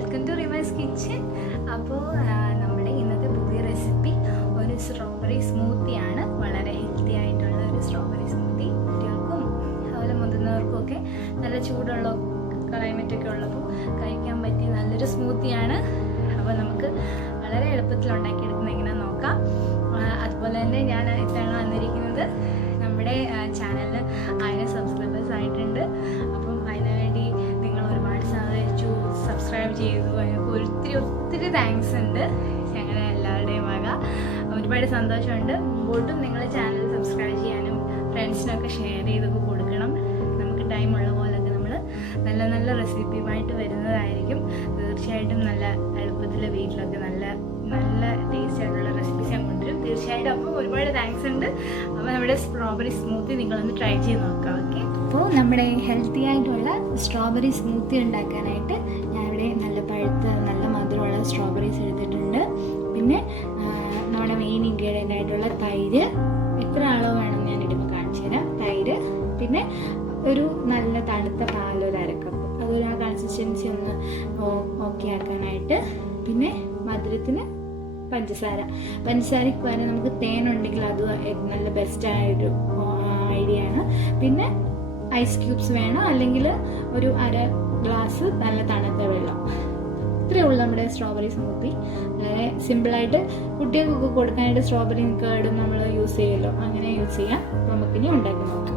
Welcome to Reemas kitchen. അപ്പോൾ നമ്മുടെ ഇന്നത്തെ പുതിയ റെസിപ്പി ഒരു സ്ട്രോബെറി സ്മൂത്തിയാണ്. വളരെ ഹെൽത്തി ആയിട്ടുള്ള ഒരു സ്ട്രോബെറി സ്മൂത്തി. കുട്ടികൾക്കും അതുപോലെ മുതിർന്നവർക്കും ഒക്കെ നല്ല ചൂടുള്ള ക്ലൈമറ്റൊക്കെ ഉള്ളപ്പോൾ കഴിക്കാൻ പറ്റിയ നല്ലൊരു സ്മൂത്തിയാണ്. അപ്പോൾ നമുക്ക് വളരെ എളുപ്പത്തിൽ ഉണ്ടാക്കിയെടുക്കുന്നത് എങ്ങനെയാണെന്ന് നോക്കാം. അതുപോലെ തന്നെ ഞാൻ ഇത്തവണ വന്നിരിക്കുന്നത് നമ്മുടെ ചാനലിൽ 1000 സബ്സ്ക്രൈബേഴ്സ് ആയിട്ടുണ്ട്. അപ്പം അതിനുവേണ്ടി നിങ്ങൾ ഒരുപാട് സഹായിച്ചു, സബ്സ്ക്രൈബ് ചെയ്തു, അതിനൊക്കെ ഒത്തിരി താങ്ക്സ് ഉണ്ട്. ഞങ്ങളുടെ എല്ലാവരുടെയും വക ഒരുപാട് സന്തോഷമുണ്ട്. മുമ്പോട്ടും നിങ്ങൾ ചാനൽ സബ്സ്ക്രൈബ് ചെയ്യാനും ഫ്രണ്ട്സിനൊക്കെ ഷെയർ ചെയ്തൊക്കെ കൊടുക്കണം. നമുക്ക് ടൈമുള്ള പോലൊക്കെ നമ്മൾ നല്ല നല്ല റെസിപ്പിയുമായിട്ട് വരുന്നതായിരിക്കും. തീർച്ചയായിട്ടും നല്ല എളുപ്പത്തിൽ വീട്ടിലൊക്കെ നല്ല നല്ല ടേസ്റ്റി ആയിട്ടുള്ള റെസിപ്പീസ് ഞാൻ കൊണ്ടുവരും തീർച്ചയായിട്ടും. അപ്പോൾ ഒരുപാട് താങ്ക്സ് ഉണ്ട്. അപ്പോൾ നമ്മുടെ സ്ട്രോബെറി സ്മൂത്തി നിങ്ങളൊന്ന് ട്രൈ ചെയ്ത് നോക്കാം. ഓക്കെ, അപ്പോൾ നമ്മുടെ ഹെൽത്തി ആയിട്ടുള്ള സ്ട്രോബെറി സ്മൂത്തി ഉണ്ടാക്കാനായിട്ട് ഞാൻ ഇവിടെ നല്ല പഴുത്ത നല്ല മധുരമുള്ള സ്ട്രോബെറീസ് എടുത്തിട്ടുണ്ട്. പിന്നെ നമ്മുടെ മെയിൻ ഇൻഗ്രീഡിയൻ്റ് ആയിട്ടുള്ള തൈര്, എത്ര അളവ് വേണം ഞാൻ ഇടുമ്പോൾ കാണിച്ചു തരാം. തൈര്, പിന്നെ ഒരു നല്ല തണുത്ത പാൽ, ഒരു അരക്കപ്പ്, അതൊരു ആ കൺസിസ്റ്റൻസി ഒന്ന് ഓക്കെ ആക്കാനായിട്ട്. പിന്നെ മധുരത്തിന് പഞ്ചസാരയ്ക്ക് പകരം നമുക്ക് തേനുണ്ടെങ്കിൽ അത് നല്ല ബെസ്റ്റായൊരു ഐഡിയ ആണ്. പിന്നെ ഐസ് ക്യൂബ്സ് വേണം, അല്ലെങ്കിൽ ഒരു 1/2 ഗ്ലാസ് നല്ല തണുത്ത വെള്ളം. ഇത്രയേ ഉള്ളൂ നമ്മുടെ സ്ട്രോബെറി സ്മൂത്തി. വളരെ സിമ്പിളായിട്ട് കുട്ടികൾക്കൊക്കെ കൊടുക്കാനായിട്ട് സ്ട്രോബെറി കേടും നമ്മൾ യൂസ് ചെയ്യുമല്ലോ, അങ്ങനെ യൂസ് ചെയ്യാം. അപ്പോൾ നമുക്കിനി ഉണ്ടാക്കി നോക്കാം.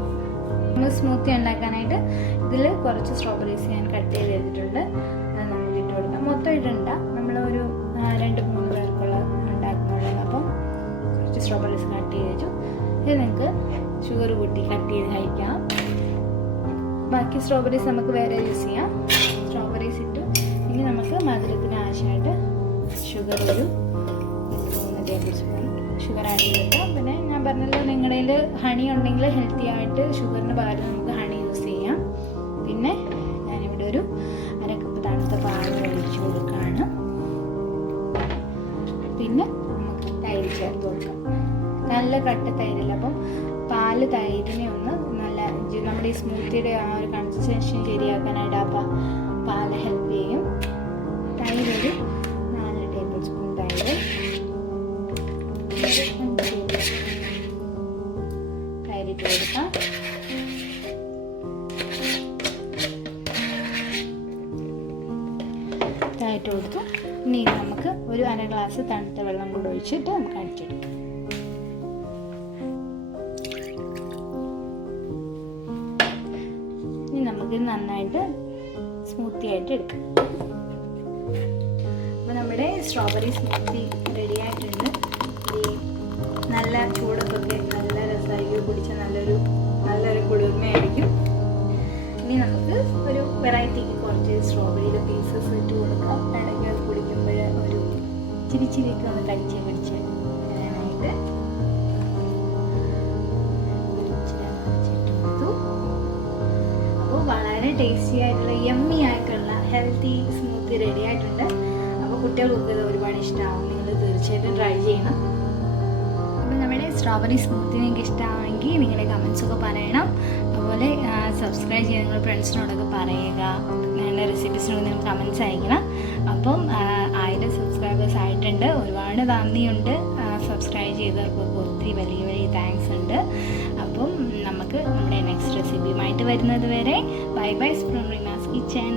നമ്മൾ സ്മൂത്തി ഉണ്ടാക്കാനായിട്ട് ഇതിൽ കുറച്ച് സ്ട്രോബെറീസ് ഞാൻ കട്ട് ചെയ്ത് എടുത്തിട്ടുണ്ട്. അത് നമുക്ക് ഇട്ട് കൊടുക്കാം. മൊത്തം ഇടണ്ട, നമ്മളൊരു 2-3 പേർക്കുള്ള ഉണ്ടാക്കുന്നുള്ളത്. അപ്പം കുറച്ച് സ്ട്രോബെറീസ് കട്ട് ചെയ്ത് വെച്ചു. ഇത് നിങ്ങൾക്ക് ഷുഗർ കൂട്ടി കട്ട് ചെയ്ത് കഴിക്കാം. ബാക്കി സ്ട്രോബെറീസ് നമുക്ക് വേറെ യൂസ് ചെയ്യാം. സ്ട്രോബെറീസ് ഇട്ടു. ഇനി നമുക്ക് മധുരത്തിന് ആവശ്യമായിട്ട് ഷുഗർ ഒരു 3 ടേബിൾ സ്പൂൺ ഷുഗർ ആഡ് ചെയ്തെടുക്കാം. പിന്നെ ഞാൻ പറഞ്ഞല്ലോ, നിങ്ങളുടെ കയ്യിൽ ഹണി ഉണ്ടെങ്കിൽ ഹെൽത്തി ആയിട്ട് ഷുഗറിന് പകരം നമുക്ക് ഹണി യൂസ് ചെയ്യാം. പിന്നെ ഞാനിവിടെ ഒരു 1/2 കപ്പ് തണുത്ത പാൽ ഒഴിച്ച് കൊടുക്കുകയാണ്. പിന്നെ നമുക്ക് തൈര് ചേർത്ത് കൊടുക്കാം. നല്ല കട്ട തൈരല്ല, അപ്പം പാല് തൈരിനെ ഒന്ന് നല്ല നമ്മുടെ ഈ സ്മൂത്തിയുടെ ആ ഒരു കൺസിസ്റ്റൻസി ശരിയാക്കാനായിട്ട് ആ പാല് ഹെൽപ്പ് ചെയ്യും. തൈരൊരു 4 ടേബിൾ സ്പൂൺ തൈരിട്ട് കൊടുക്കാം. ഇട്ട് കൊടുത്തു. ഇനി നമുക്ക് ഒരു 1/2 ഗ്ലാസ് തണുത്ത വെള്ളം കൂടെ ഒഴിച്ചിട്ട് നമുക്ക് അടിച്ചെടുക്കാം. ഇനി നമുക്ക് നന്നായിട്ട് സ്മൂത്തി ആയിട്ട് എടുക്കാം. അപ്പോൾ നമ്മുടെ സ്ട്രോബെറി സ്മൂത്തി റെഡി ആയിട്ടുണ്ട്. ഈ നല്ല ചൂടത്തൊക്കെ നല്ല രസമായി കുടിച്ച നല്ലൊരു കുളിർമയായിരിക്കും. ഇനി നമുക്ക് ഒരു വെറൈറ്റിക്ക് കുറച്ച് സ്ട്രോബെറിയുടെ പീസസ് ഇട്ട് കൊടുക്കാം. ഇടയ്ക്ക് അത് കുടിക്കുമ്പോൾ ഒരു ചിരിച്ചിരിക്ക് ഒന്ന് കടിച്ച് വരാനായിട്ട് കൊടുത്തു. അപ്പോൾ വളരെ ടേസ്റ്റി ആയിട്ടുള്ള യമ്മി ആയിട്ടുള്ള ഹെൽത്തി സ്മൂത്തി റെഡി ആയിട്ടുണ്ട്. അപ്പോൾ കുട്ടികൾക്ക് ഇത് ഒരുപാട് ഇഷ്ടമാവും. നിങ്ങൾ തീർച്ചയായിട്ടും ട്രൈ ചെയ്യണം. അപ്പോൾ നമ്മുടെ സ്ട്രോബെറി സ്മൂത്തി നിങ്ങൾക്ക് ഇഷ്ടമാണെങ്കിൽ നിങ്ങളുടെ കമൻസൊക്കെ പറയണം. അതുപോലെ സബ്സ്ക്രൈബ് ചെയ്ത് നിങ്ങൾ ഫ്രണ്ട്സിനോടൊക്കെ പറയുക. ഞങ്ങളുടെ റെസിപ്പീസിനോട് നിങ്ങൾ കമൻസ് അയക്കണം. അപ്പം 1000 സബ്സ്ക്രൈബേഴ്സ് ആയിട്ടുണ്ട്. ഒരുപാട് നന്ദിയുണ്ട്. സബ്സ്ക്രൈബ് ചെയ്തവർക്കൊക്കെ ഒത്തിരി വലിയ താങ്ക്സ് ഉണ്ട്. അപ്പം നമുക്ക് നമ്മുടെ നെക്സ്റ്റ് റെസിപ്പിയുമായിട്ട് വരുന്നത് വരെ bye bye from Reemas kitchen.